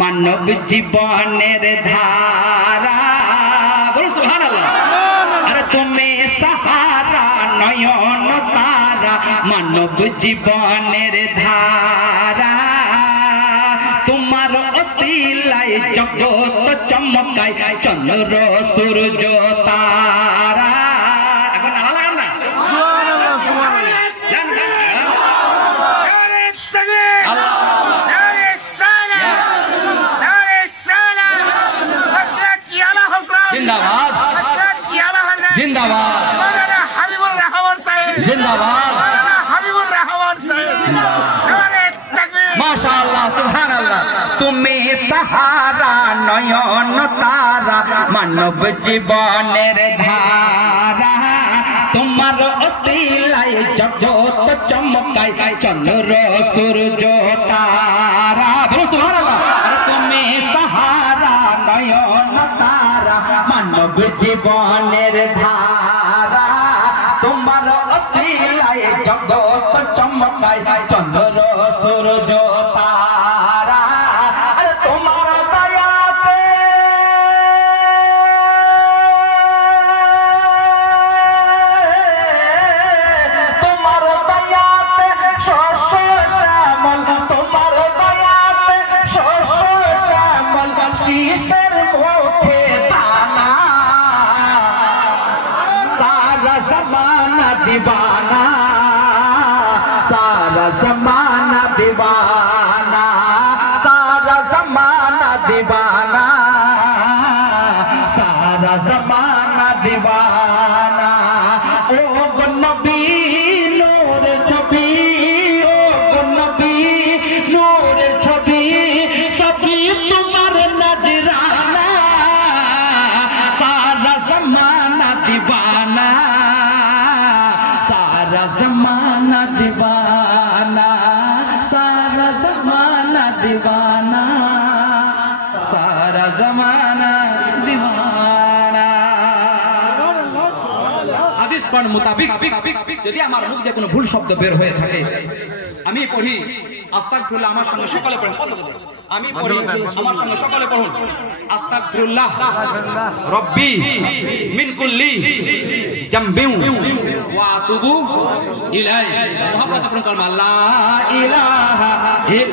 মানব জীবনের ধারা বলো সুবহানাল্লাহ। আরে তুমি সাহারা নয়ন তারা মানব জীবনের ধারা তোমার অসিলায় জগৎ চমকায় চন্দ্র সূর্য তারা। এখন নারা লাগান না সুবহানাল্লাহ সুবহানাল্লাহ। जिंदाबाद जिंदाबाद हबीबुर रहमान साहब जिंदाबाद हबीबुर रहमान साहब माशाअल्लाह सुबहानाल्लाह। तुम्हें सहारा नयन तारा मानव जीवनेर धारा तुम्हार असिलाय जगत चमकाय चंद्र सूरज तारा बोलो सुबहानाल्लाह। तुम्हें सहारा नयन तारा मानव जीवनेर धारा तुम्हार असिलाय जगत चमकाय चंद्र सूरज तारा। अरे तुम्हार दयाते तुम्हार दयाते शस्य श्यामल तुम्हार दयाते शस्य श्यामल शीशेर मुखे दाना सारा जमाना दीवाना सारा जमाना दीवाना सारा जमाना दीवाना सारा जमाना दीवाना। ओ गो नबी नूरेर छवि ओ गो नबी नूरेर छवि सभी तुम्हार नजराना सारा जमाना दीवाना सारा जमाना दीवाना सारा जमाना दीवाना सारा जमाना दीवाना। হাদিস পাঠ মোতাবেক যদি আমার মুখ দিয়ে কোনো ভুল শব্দ বের হয়ে থাকে আমি পড়ি আস্তাগফিরুল্লাহ আমার সঙ্গে সকালে পড়ুন আমি পড়ি আমার সঙ্গে সকালে পড়ুন আস্তাগফিরুল্লাহ রব্বি মিন কুল্লি জামবিন ওয়া আতুবু ইলাইহি মুহাম্মদ পড়ুন কালমা লা ইলাহা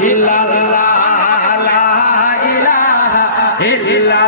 ইল্লাল্লাহ লা ইলাহা ইল্লাল্লাহ।